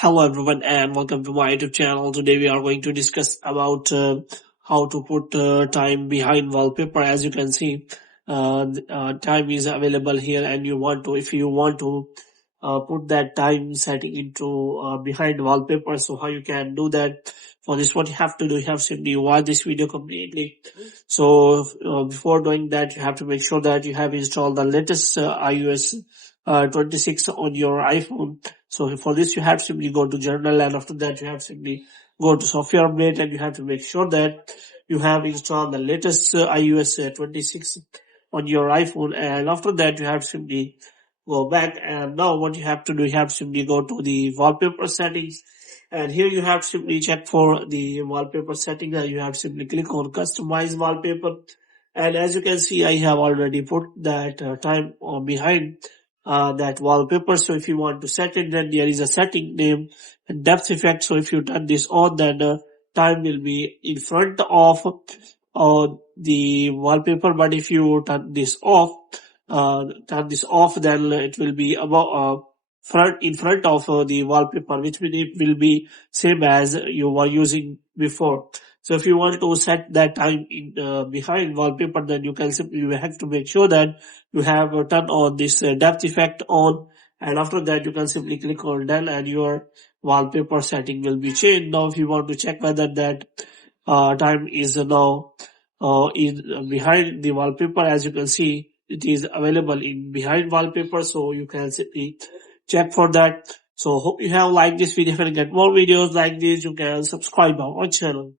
Hello everyone and welcome to my YouTube channel. Today we are going to discuss about how to put time behind wallpaper. As you can see, time is available here, and if you want to put that time setting into behind wallpaper. So how you can do that? For this, what you have to do, you have simply watch this video completely. So before doing that, you have to make sure that you have installed the latest iOS 26 on your iPhone. So for this, you have to simply go to Journal, and after that, you have to simply go to Software Update, and you have to make sure that you have installed the latest iOS 26 on your iPhone. And after that, you have to simply go back. And now, what you have to do, you have to simply go to the wallpaper settings, and here you have to simply check for the wallpaper setting. And you have to simply click on Customize Wallpaper. And as you can see, I have already put that time behind that wallpaper. So if you want to set it, then there is a setting name and depth effect. So if you turn this on, then time will be in front of the wallpaper. But if you turn this off, then it will be about in front of the wallpaper, which means it will be same as you were using before. So if you want to set that time in behind wallpaper, then you have to make sure that you have turned on this depth effect on, and after that you can simply click on done, and your wallpaper setting will be changed. Now if you want to check whether that time is now in behind the wallpaper, as you can see, it is available in behind wallpaper, so you can simply check for that. So hope you have liked this video. If you get more videos like this, you can subscribe our channel.